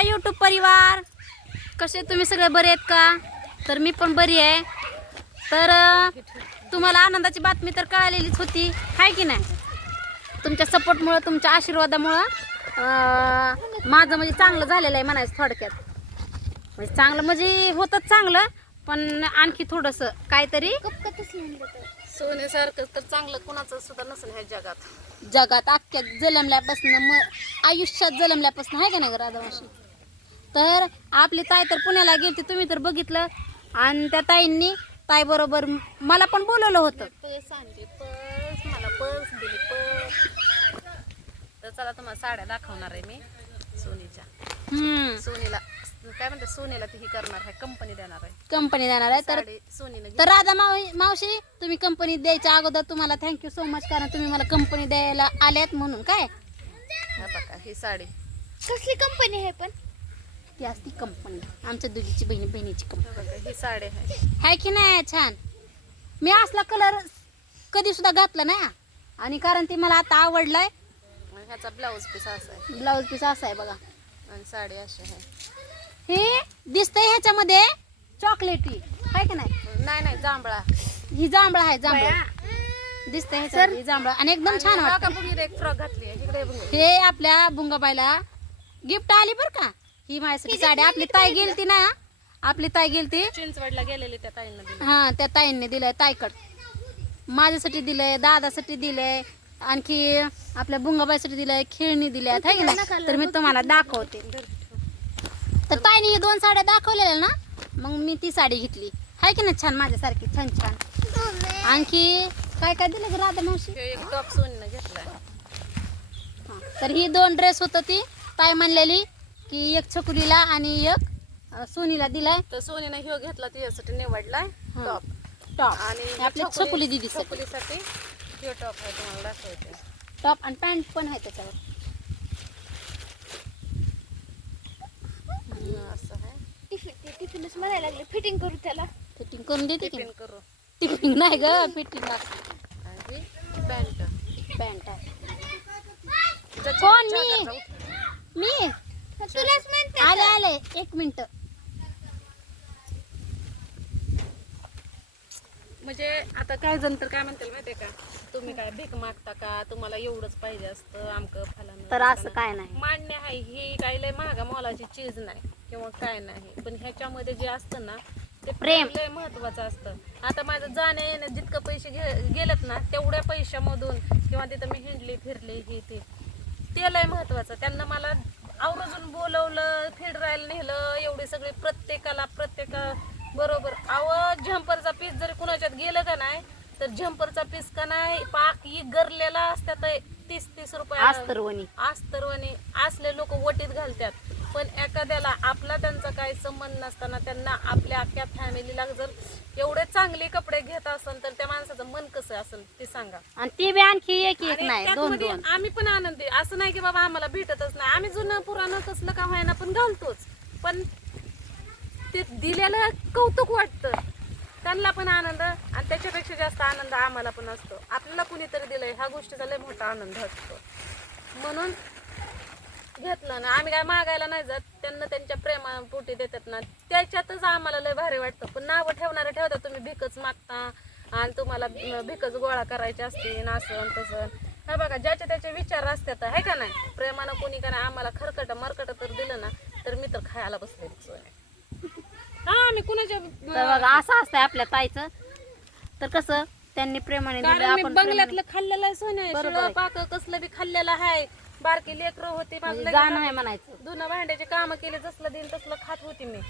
Hi YouTube परिवार. कसे तुम्ही सगळे बरे आहेत का? तर मी पण बरी आहे. तर तुम्हाला आनंदाची बातमी तर कळालेलीच होती हाय की नाही? तुमच्या सपोर्टमुळं तुमच्या आशीर्वादामुळं माझं म्हणजे चांगलं झालेलं आहे म्हणायचं थोडक्यात. म्हणजे चांगलं म्हणजे होतच चांगलं पण आणखी थोडंसं काहीतरी सोन्यासारखं तर चांगलं कुणाचं सुद्धा नसेल ह्या जगात. जगात अख्ख्या जलमल्यापासून मग आयुष्यात जलमल्यापासून आहे का नाही राधामाशी तर आपली ताई तर पुण्याला गेलती तुम्ही तर बघितलं. आणि त्या ताईंनी ताई बरोबर मला पण बोलवलं होतं. पर्स आणली पर्स मला पर्स दिली पर्स तर चला तुम्हाला साड्या दाखवणार आहे मी सोनीच्या. हम्म. सोनीला काय म्हणते सोनीला ती ही करणार आहे कंपनी देणार आहे. कंपनी देणार आहे. तर साडी सोनीनं तर राधा माव- मावशी तुम्ही कंपनी द्यायच्या अगोदर तुम्हाला थँक्यू सो मच कारण तुम्ही मला कंपनी द्यायला आल्यात म्हणून काय. हा बघा ही साडी. कसली कंपनी आहे पण? ती असती कंपनी आमच्या दोघीची बहिणी बहिणीची कंपनी हा साडी आहे. हाय की नाही छान? मी असला कलर कधी सुद्धा घातला नाही हा. आणि कारण ती मला आता आवडलाय. आणि ह्याचा ब्लाऊज पीस असा आहे. ब्लाऊज पीस असा आहे बघा. आणि साडी अशी आहे. हे दिसतंय ह्याच्यामध्ये चॉकलेटी हाय की नाही? नाही नाही जांभळा. ही जांभळा आहे जांभळा. दिसतंय ह्याच्यामध्ये जांभळा. आणि एकदम छान वाटतं एक फ्रॉक घातली आहे. इकडे बघू हे आपल्या बुंगाबाईला गिफ्ट आली बर का? ही माझ्यासाठी साडी. आपली ताई गेलती ना? आपली ताई गेलती चिंचवडला गेलेली त्या ताईंना दिली. हा त्या ताईंनी दिलंय ताईकड. माझ्यासाठी दिलंय दादासाठी दिलंय आणखी आपल्या बुंगाबाईसाठी दिलंय खेळणी दिल्यात है की नाही? तर मी तुम्हाला दाखवते. तर ताईने ही दोन साड्या दाखवलेल्या ना? मग मी ती साडी घेतली. हाय की नाही? छान माझ्यासारखी छान छान. आणखी काय काय दिलं ग राधा मावशी? हे एक टॉप सोनीनं घेतलाय. हा. तर ही दोन ड्रेस होतं ती. ताई म्हणलेली की एक छकुलीला आणि एक सोनीला दिलाय. तर सोनीनं ह्यो घेतला तिच्यासाठी निवडलाय. हा. टॉप टॉप आणि आपल्या छकुली- छकुली दिदीसाठी. छकुलीसाठी ह्यो टॉप आहे तुम्हाला दाखवते टॉप आणि पॅन्ट पण आहे त्याच्यावर. हं, असं आहे. टिफिन टिफिनच म्हणायला लागले. फिटिंग करू त्याला. फिटिंग करून देते की टिफिन करू. टिफिन नाही ग फिटिंग आणि ही पॅन्ट पॅन्ट आहे कोण मी? मी? तुलाच म्हणते आले आले एक मिनिट. म्हणजे आता काय जण तर काय म्हणतील माहितीये का? तुम्ही काय भीक मागता का? तुम्हाला एवढंच पाहिजे असतं आमकं फलानं तर असं. काय नाही. मान्य आहे ही काही लय महागा मोलाची चीज नाही किंवा काय नाही. पण ह्याच्यामध्ये जे असतं ना ते प्रेम. लय महत्वाचं असतं. आता माझं जाण्या येणं जितकं पैसे घे गेलेत ना तेवढ्या पैशामधून किंवा तिथं मी हिंडली फिरली हे ते ते लय महत्वाचं. त्यांना फिरायला नेलं एवढे सगळे प्रत्येकाला प्रत्येका बरोबर. अव झंपरचा पीस जरी कुणाच्यात गेलं का नाही तर झंपरचा पीस का नाही पाक ही गरलेला असतात तीस तीस रुपये अस्तरवणी. आस्तरवाने असले लोक वटीत घालतात पण एखाद्याला आपला त्यांचा काही संबंध नसताना त्यांना आपल्या अख्ख्या फॅमिलीला जर एवढे चांगले कपडे घेत असेल तर त्या माणसाचं मन कसं असेल ते सांगा. आणि ती बी आणखी एक एक आणि नाही दोन त्यातमध्ये दोन. आम्ही पण आनंदी असं नाही की बाबा आम्हाला भेटतच नाही. आम्ही जुनं पुराणं कसलं का व्हायना पण घालतोच. पण ते दिलेलं कौतुक वाटतं. त्यांना पण आनंद आणि त्याच्यापेक्षा जास्त आनंद आम्हाला पण असतो. आपल्याला कुणीतरी दिलंय. ह्या गोष्टीचा लय मोठा आनंद असतो. म्हणून घेतलं ना आम्ही काय मागायला नाही जात. त्यांना त्यांच्या प्रेमापोटी देतात ना. त्याच्यातच आम्हाला लय भारी वाटतं. पण नावं ठेवणारे ठेवतात तुम्ही भिकच मागता. आणि तुम्हाला भिकच गोळा करायचे असते ना असं आणि तसं. हा बघा ज्याचे त्याचे विचार असतात आहे का नाही? प्रेमानं कोणी का नाही आम्हाला खरकट मरकट तर दिलं ना तर मी तर खायला बसले हा आम्ही कुणाच्या बघा असं असतंय आपल्या ताईचं. तर कसं त्यांनी प्रेमाने दिलं आपण बंगल्यातलं खाल्लेलं आहे सोने बरोबर शिळं आहे. पाक कसलं बी खाल्लेलं आहे. बारकी लेकरं होती जाणं आहे म्हणायचं. धुणं भांड्याचे काम केले जसलं देईन तसलं खात होती मी.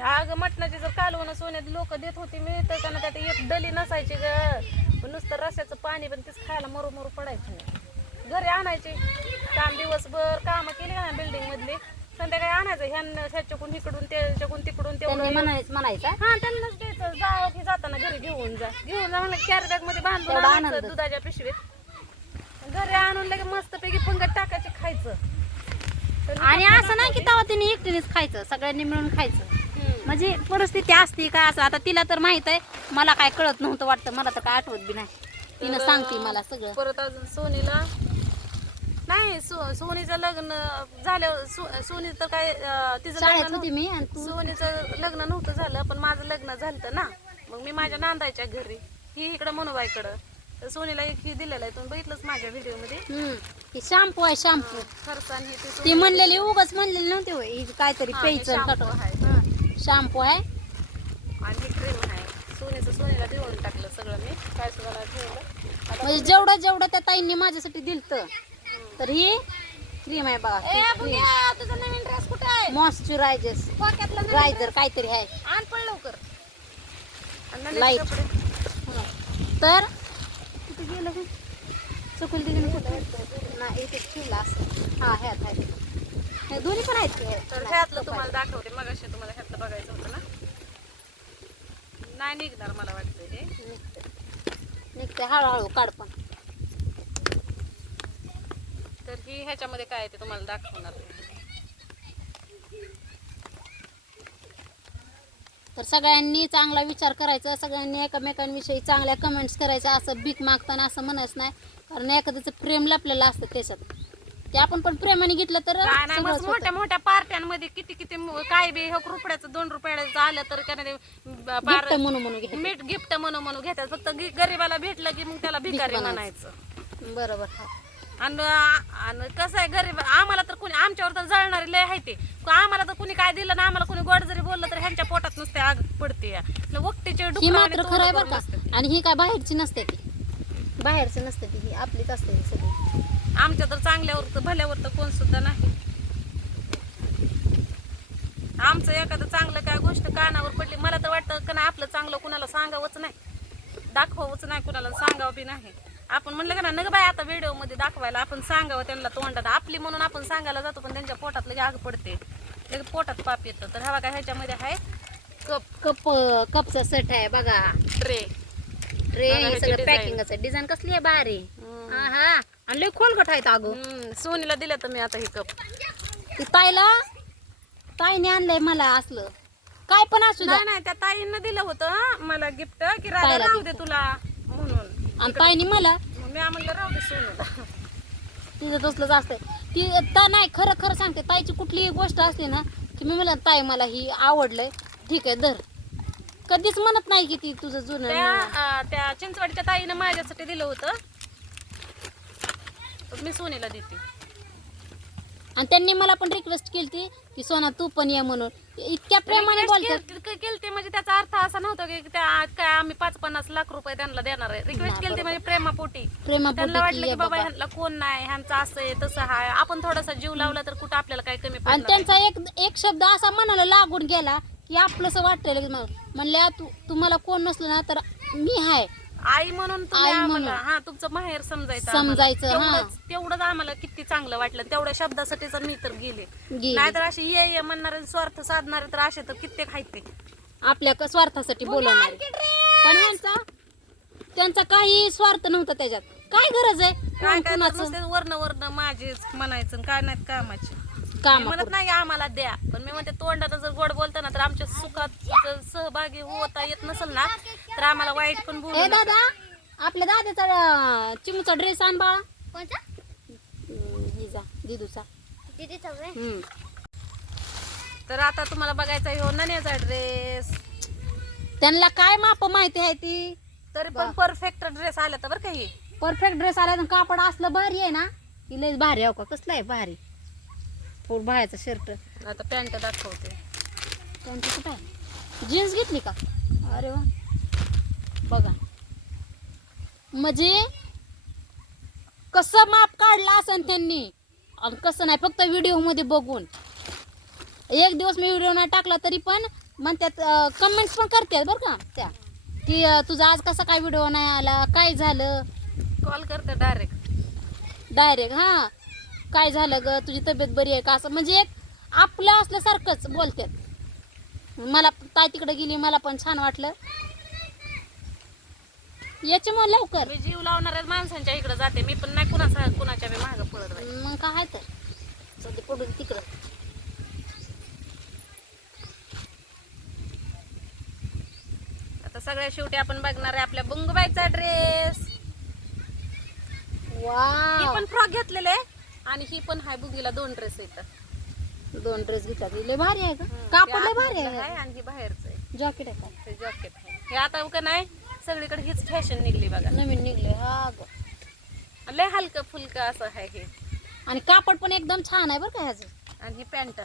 अगं मटणाची जर कालवण सोन्यात लोक देत होती मी तर त्यांना त्यात एक डली नसायची ग. नुसतं रस्याचं पाणी पण तीच खायला मरू मरू पडायची घरी आणायची. काम दिवसभर काम केली का बिल्डिंग मधली. संध्याकाळी आणायचं ह्यानं ह्याच्याकडून इकडून त्याच्याकडून तिकडून तेवढं. म्हणायचं म्हणायचं. हा त्यांनाच द्यायचं. जा की जाताना घरी घेऊन जा. घेऊन जा म्हणलं कॅरी बॅगमध्ये बांधून आणायचं. दुधाच्या पिशवीत. घरी आणून लगे मस्त पैकी पंगत टाकायची खायचं. तर आणि असं नाही की तेव्हा तिने एकटीनेच खायचं सगळ्यांनी मिळून खायचं. हम्म. म्हणजे परिस्थिती असती काय असं? आता तिला तर माहीत आहे मला काय कळत नव्हतं वाटतं मला तर काय आठवत बी नाही. तिनं तर, सांगते मला सगळं. परत अजून सोनीला. नाही सो- सोनीचं लग्न झालं सो- सोनी तर काय अं, तिचं शाळेत लग्न होती मी आणि तू सोनीचं लग्न नव्हतं झालं पण माझं लग्न झालं ना. मग मी माझ्या नांदायच्या घरी ही इकडं मनुबाईकडं. तर सोनीला एक ही दिलेलं आहे. तुम्ही बघितलंच माझ्या व्हिडिओमध्ये हम्म. ही शॅम्पू आहे शॅम्पू. खरसान हे ते ती म्हणलेली उगाच म्हणलेली नव्हती होय. ही काहीतरी हा, हे प्यायचं shampoo खटं. आहे. हा. शॅम्पू आहे. आणि हे क्रीम आहे. सोनीचं सोनीला देऊन टाकलं सगळं मी. काय सुद्धा नाही ठेवलं? आता म्हणजे जेवढं जेवढं त्या ताईंनी माझ्यासाठी दिलत तर ही क्रीम आहे बघा. ए, तुझा नवीन ड्रेस कुठे आहे? मॉइश्चरायझर पोक्यातला नवीन रायझर काहीतरी आहे. आण पण लवकर. आणि नवीन Light. कपडे. तर गेलं गं? चकुल दिली नाही इथे ठेवलं असं. हा ह्यात आहे हे दोन्ही पण आहेत की? हे? तर ह्यातलं तुम्हाला दाखवते. मग तुम्हाला ह्यातलं बघायचं होतं ना? नाही निघणार मला वाटतं हे. निघते. निघते. हळूहळू काढ पण. तर ही ह्याच्यामध्ये काय आहे ते तुम्हाला दाखवणार. तर सगळ्यांनी चांगला विचार करायचा सगळ्यांनी एकमेकांविषयी चांगल्या कमेंट्स करायच्या असं भीक मागताना असं म्हणायचं नाही कारण एखाद्याचं प्रेम लपलेलं असतं त्याच्यात ते आपण पण प्रेमाने घेतलं तर काय नाही सगळंच मग मोठ्या होतं. मोठ्या पार्ट्यांमध्ये किती किती मो- काय बी हो रुपयाचं दोन रुपयाचं आलं तर बार- गिफ्ट म्हणून म्हणून मीठ गिफ्ट म्हणून म्हणून घेतात फक्त गी- गरीबाला भेटलं की मग त्याला भिकारी. म्हणायचं बरोबर हा. आणि आणि कसं आहे गरीब आम्हाला तर कुणी आमच्यावर तर जळणारी लय आहे ते. आम्हाला तर कुणी काय दिलं ना आम्हाला कुणी गोड जरी बोललं तर ह्यांच्या पोटात नुसते आग पडते. वक्तीचे ही मात्र खरं आहे बरं का. आणि ही काय बाहेरची नसते ती. बाहेरची नसते ती ही आपलीच असते ही सगळी. आमच्या तर चांगल्यावर तर भल्यावर तर कोण सुद्धा नाही. आमचं एखादं चांगलं काय गोष्ट कानावर पडली मला तर वाटतं का नाही आपलं चांगलं कुणाला सांगावंच नाही. दाखवावंच नाही कुणाला सांगावं बी नाही. आपण म्हणलं का ना नग बाय आता व्हिडिओमध्ये दाखवायला आपण सांगावं त्यांना तोंडात. आपली म्हणून आपण सांगायला जातो पण त्यांच्या पोटात लगे आग पडते. लगे पोटात पाप येतं. तर हवा काय ह्याच्यामध्ये आहे? कप कप कपचा सेट आहे बघा. ट्रे. रे बघा ह्याची सगळं. पॅकिंगचं डिझाईन कसली आहे भारी हा हा. आणि लय खोलगट आहेत अगो. सोनीला दिलं तर मी आता हे कप. ती ताईला? ताईने आणलंय मला असलं. काय पण असू नाही त्या ताईंना दिलं होतं मला गिफ्ट की ताईला राहू दे तुला. आणि ताईने मला. मग मी म्हणलं राहू दे सोनू. तिचं तसलंच असतंय. ती ता नाही खरं खरं सांगते ताईची कुठलीही गोष्ट असली ना की मी मला ताई मला ही आवडलंय. ठीक आहे धर. कधीच म्हणत नाही की ती तुझं जुनं त्या नवं. अं, त्या चिंचवाडीच्या ताईनं माझ्यासाठी दिलं होतं. तर मी सोनीला देते. आणि त्यांनी मला पण रिक्वेस्ट केली की सोना तू पण ये म्हणून. इतक्या प्रेमाने बोलतात. केलते म्हणजे त्याचा नव्हता की त्या काय आम्ही पाच पन्नास लाख रुपये त्यांना देणार आहे रिक्वेस्ट नाही, केलते म्हणजे प्रेमापोटी प्रेमापोटी त्यांना वाटलं की बाबा बाबा. ह्यांना कोण नाही ह्यांचं असं आहे तसं आहे आपण थोडासा जीव लावला तर कुठं आपल्याला काही कमी आणि पडणार आहे. त्यांचा एक एक शब्द असा मनाला लागून गेला की आपलंसं वाटलं लगेच मला. म्हणल्या तू तुम्हाला कोण नसलं ना तर मी हाय आई म्हणून तुम्ही आई आम्हाला म्हणून. हा तुमचं माहेर समजायचं समजायचं. हा. तेवढंच तेवढंच आम्हाला किती चांगलं वाटलं तेवढ्या शब्दासाठीच मी तर गेले गेली. नाहीतर असे ये ये म्हणणारे स्वार्थ साधणारे तर असे तर कित्येक आहेत ते आपल्या क- स्वार्थासाठी बोलवणार. पण ह्यांचा त्यांचा काही स्वार्थ नव्हता त्याच्यात. काय गरज आहे? काय कोण काय कुणाचं? वर्ण वर्ण माझेच म्हणायचं आणि काय नाहीत कामाचे. काम म्हणत नाही आम्हाला द्या. पण मी म्हणते तोंडानं जर गोड बोलता ना तर आमच्या सुखात जर सहभागी होता येत नसेल ना तर आम्हाला वाईट पण बोलू ए नका. दादा आपल्या दादाचा अं, चिमूचा ड्रेस आण बाळा. कोणता हम्म, हिचा दिदूचा. दीदीचा? हम्म. तर आता तुम्हाला बघायचा आहे हो नन्याचा ड्रेस त्यांना काय माप माहिती आहे ती? तरी पण परफेक्ट ड्रेस आला तर बरं काही परफेक्ट ड्रेस आला तर कापड असलं भारी आहे ना? की लयच भारी आहे हो का? कसलं आहे भारी? फुल बाहेरचं शर्ट आता पॅन्ट दाखवते. त्यांचं कुठं आहे? जीन्स घेतली का? अरे वा. बघा. म्हणजे कसं माप काढलं असन त्यांनी? आणि कसं नाही फक्त व्हिडिओमध्ये बघून. एक दिवस मी व्हिडिओ नाही टाकला तरी पण म्हणतात कमेंट्स पण करतात बरं का त्या. की तुझा आज कसा काय व्हिडिओ नाही आला? काय झालं? कॉल करते डायरेक्ट डायरेक्ट हां. काय झालं ग? तुझी तब्येत बरी आहे का? असं म्हणजे एक आपलं असल्यासारखंच बोलतात. मला ताई तिकडे गेली मला पण छान वाटलं. याच्यामुळे लवकर. मी जीव लावणाऱ्या माणसांच्या इकडे जाते. मी पण नाही कुणाचा कुणाच्या बी मागं पडत मग काय तर. सध्या पडून तिकडं आता सगळ्या शेवटी आपण बघणार आहे आपल्या बुंगबाईचा ड्रेस वा पण फ्रॉक घेतलेले आणि ही पण हाय बुगीला दोन ड्रेस येतात. दोन ड्रेस घेतला लय भारी आहे का? कापड लय भारी आहे. आहे आणि ही बाहेरचं आहे. जॉकेट आहे का? ते जॉकेट आहे. हे आता का नाही सगळीकडे हीच फॅशन निघली बघा. नवीन निघले हा ग. लय हलकं फुलकं असं आहे हे. आणि कापड पण एकदम छान आहे बरं का ह्याचं. आणि ही पॅन्ट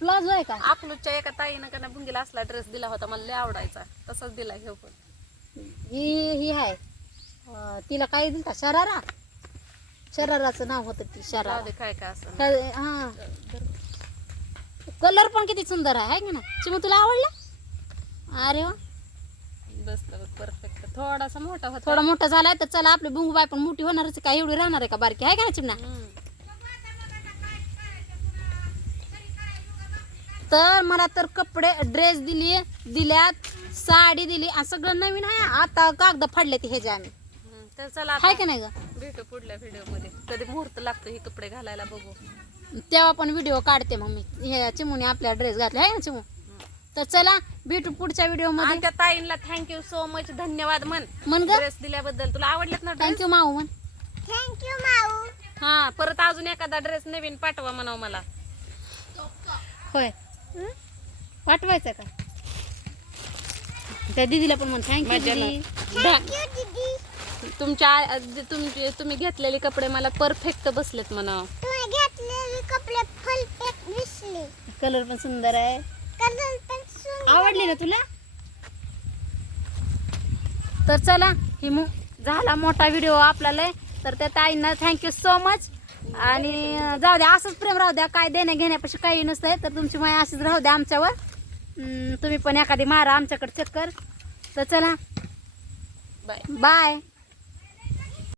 प्लाझो आहे का? अकलूच्या एका ताईनं का बुंगीला असला ड्रेस दिला होता मला लय आवडायचा. तसाच दिला घेऊ पण. ही ही आहे. अं, तिला काय दिलता? शरारा? शराराचं नाव होतं ती शरारा. दे काय काय असं. काय- हा. कलर पण किती सुंदर आहे का ना चिमू तुला आवडला? अरे वा. बसत परफेक्ट थोडासा मोठा होता. थोडा मोठा झालाय तर चला आपली बुंगबाई पण मोठी होणारच आहे. काय एवढी राहणार आहे का बारकी? आहे का ना चिमणा हम्म. तर मला तर कपडे ड्रेस दिली दिल्यात साडी दिली. आणि सगळं नवीन आहे. आता कागद फाडले ते ह्याचे आम्ही. हम्म. तर चला हाय आता का नाही ग? भेटू पुढल्या व्हिडिओमध्ये कधी मुहूर्त लागतो हे कपडे घालायला बघू. तेव्हा पण व्हिडिओ काढते मग मी. हे चिमूने आपल्या ड्रेस घातले आहे ना चिमू? तर चला भेटू पुढच्या व्हिडिओ आणि मध्ये त्या ताईंना थँक्यू सो मच धन्यवाद म्हण. मन ग? ड्रेस दिल्याबद्दल. तुला आवडलेत ना ड्रेस थँक्यू माऊ मन थँक्यू माऊ. हा परत अजून एखादा ड्रेस नवीन पाठवा म्हणाव मला. होय. पाठवायचं का? त्या दिदीला पण म्हण थँक्यू मजा दीदी. तुमच्या आ- तुमचे तुम्ही घेतलेले कपडे मला परफेक्ट बसलेत म्हणाव तुम्ही घेतलेले कपडे फुल पॅक दिसले. कलर पण सुंदर आहे. कलर पण सुंदर आवडली ना तुला? तर चला ही मु झाला मोठा व्हिडिओ आपल्याला तर त्या ताईंना थँक्यू सो मच आणि जाऊ द्या असंच प्रेम राहू द्या. काय देण्या घेण्यापेक्षा काही नसतंय. तर तुमची माया अशीच राहू द्या आमच्यावर. तुम्ही पण एखादी मारा आमच्याकडे चक्कर. तर चला. बाय. बाय.